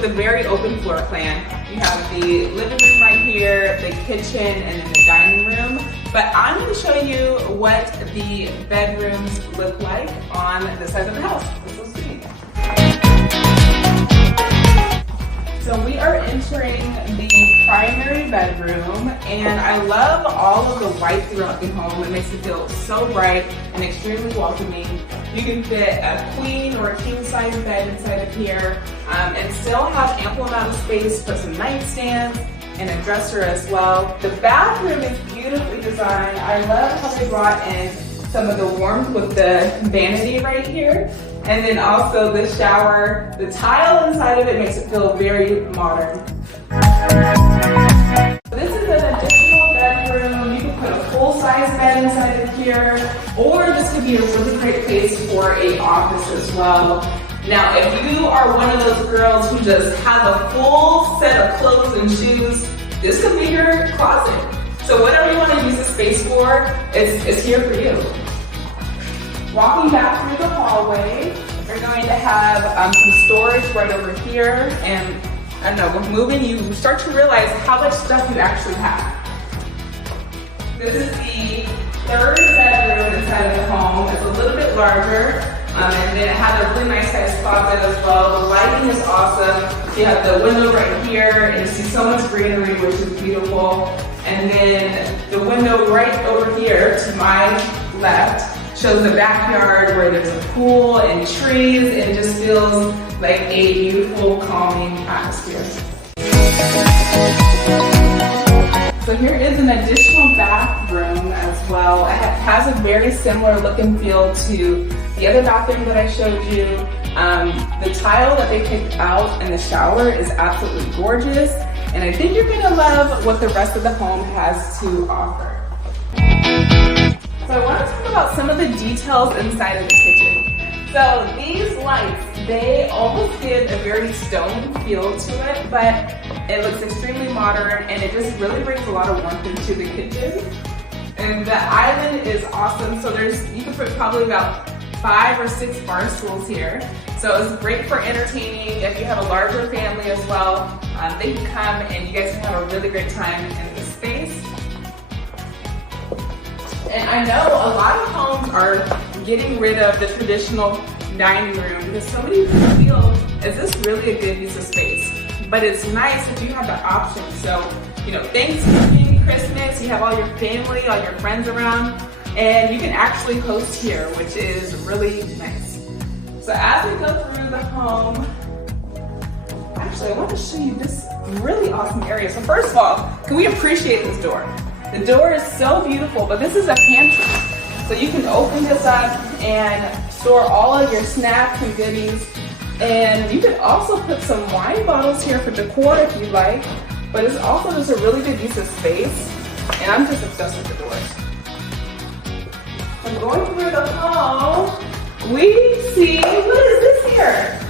with a very open floor plan. You have the living room right here, the kitchen, and then the dining room. But I'm going to show you what the bedrooms look like on this side of the house. Let's see. So we are entering the primary bedroom, and I love all of the white throughout the home. It makes it feel so bright and extremely welcoming. You can fit a queen or a king size bed inside of here, and still have ample amount of space for some nightstands and a dresser as well. The bathroom is beautifully designed. I love how they brought in some of the warmth with the vanity right here. And then also the shower, the tile inside of it makes it feel very modern. This is an additional bedroom. You can put a full-size bed inside of here, or this could be a really great place for an office as well. Now, if you are one of those girls who just has a full set of clothes and shoes, this could be your closet. So whatever you want to use the space for, it's here for you. Walking back through the hallway, you're going to have some storage right over here, and I don't know, with moving, you start to realize how much stuff you actually have. This is the third bedroom inside of the home. It's a little bit larger, and then it has a really nice sized closet as well. The lighting is awesome. You have the window right here, and you see so much greenery, which is beautiful. And then the window right over here to my left shows the backyard where there's a pool and trees, and it just feels like a beautiful, calming atmosphere. So here is an additional bathroom as well. It has a very similar look and feel to the other bathroom that I showed you. The tile that they picked out in the shower is absolutely gorgeous, and I think you're gonna love what the rest of the home has to offer. So I want to talk about some of the details inside of the kitchen. So these lights, they almost give a very stone feel to it, but it looks extremely modern, and it just really brings a lot of warmth into the kitchen. And the island is awesome. So you can put probably about 5 or 6 bar stools here. So it's great for entertaining. If you have a larger family as well, they can come and you guys can have a really great time in this space. And I know a lot of homes are getting rid of the traditional dining room because so many people feel, is this really a good use of space? But it's nice if you have the option. So, you know, Thanksgiving, Christmas, you have all your family, all your friends around, and you can actually host here, which is really nice. So as we go through the home, actually I want to show you this really awesome area. So first of all, can we appreciate this door? The door is so beautiful, but this is a pantry. So you can open this up and store all of your snacks and goodies. And you can also put some wine bottles here for decor if you like. But it's also just a really good use of space. And I'm just obsessed with the doors. I'm going through the hall. We see, what is this here?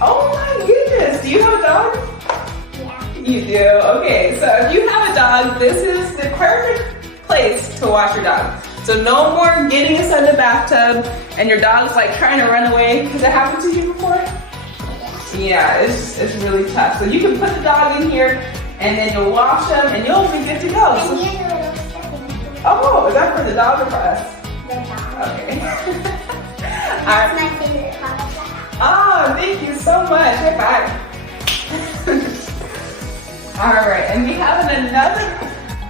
Oh my goodness, do you have a dog? You do? Okay, so if you have a dog, this is the perfect place to wash your dog. So no more getting inside the bathtub and your dog's like trying to run away. Has that happened to you before? Yeah, it's really tough. So you can put the dog in here and then you'll wash them and you'll be good to go. So, oh, is that for the dog or for us? The dog. Okay. That's my favorite part of that. Oh, thank you so much. High five. All right, and we have another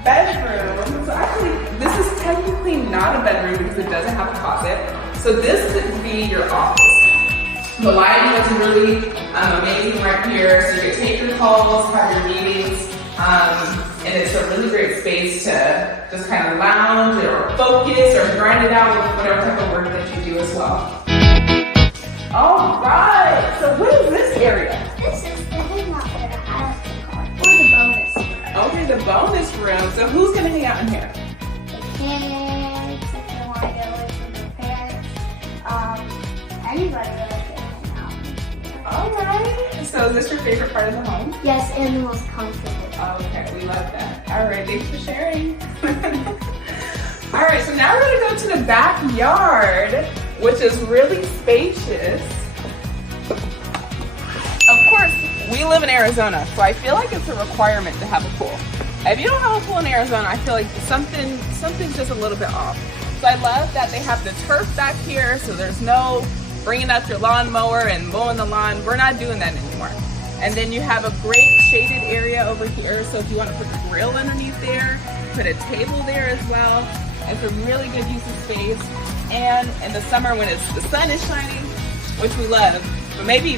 bedroom. So actually, this is technically not a bedroom because it doesn't have a closet. So this could be your office. The lighting is really amazing right here. So you can take your calls, have your meetings, and it's a really great space to just kind of lounge or focus or grind it out with whatever type of work that you do as well. All right, so what is this area? This is the hangout area, or the bonus room. Okay, the bonus room. So who's gonna hang out in here? The kids, if you want to go with your parents, anybody really can hang out in here. All right, so is this your favorite part of the home? Yes, and the most comfortable. Okay, we love that. All right, thanks for sharing. All right, so now we're gonna go to the backyard, which is really spacious. we live in Arizona, so I feel like it's a requirement to have a pool. If you don't have a pool in Arizona, I feel like something's just a little bit off. So I love that they have the turf back here, so there's no bringing out your lawnmower and mowing the lawn. We're not doing that anymore. And then you have a great shaded area over here, so if you want to put the grill underneath there, put a table there as well. It's a really good use of space. And in the summer when the sun is shining, which we love, but maybe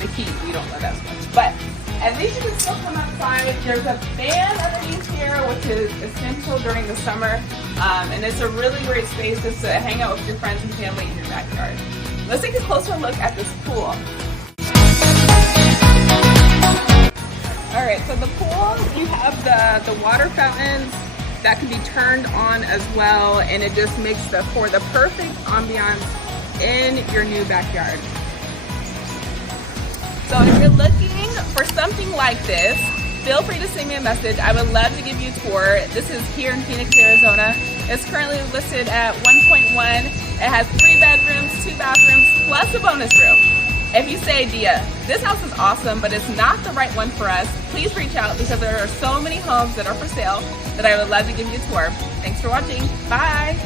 the heat we don't love as much. But at least you can still come outside. There's a fan underneath here, which is essential during the summer. And it's a really great space just to hang out with your friends and family in your backyard. Let's take a closer look at this pool. All right, so the pool, you have the water fountains that can be turned on as well, and it just makes for the perfect ambiance in your new backyard. So if you're looking for something like this, feel free to send me a message. I would love to give you a tour. This is here in Phoenix, Arizona. It's currently listed at 1.1. It has 3 bedrooms, 2 bathrooms, plus a bonus room. If you say, Dea, this house is awesome, but it's not the right one for us, please reach out because there are so many homes that are for sale that I would love to give you a tour. Thanks for watching. Bye.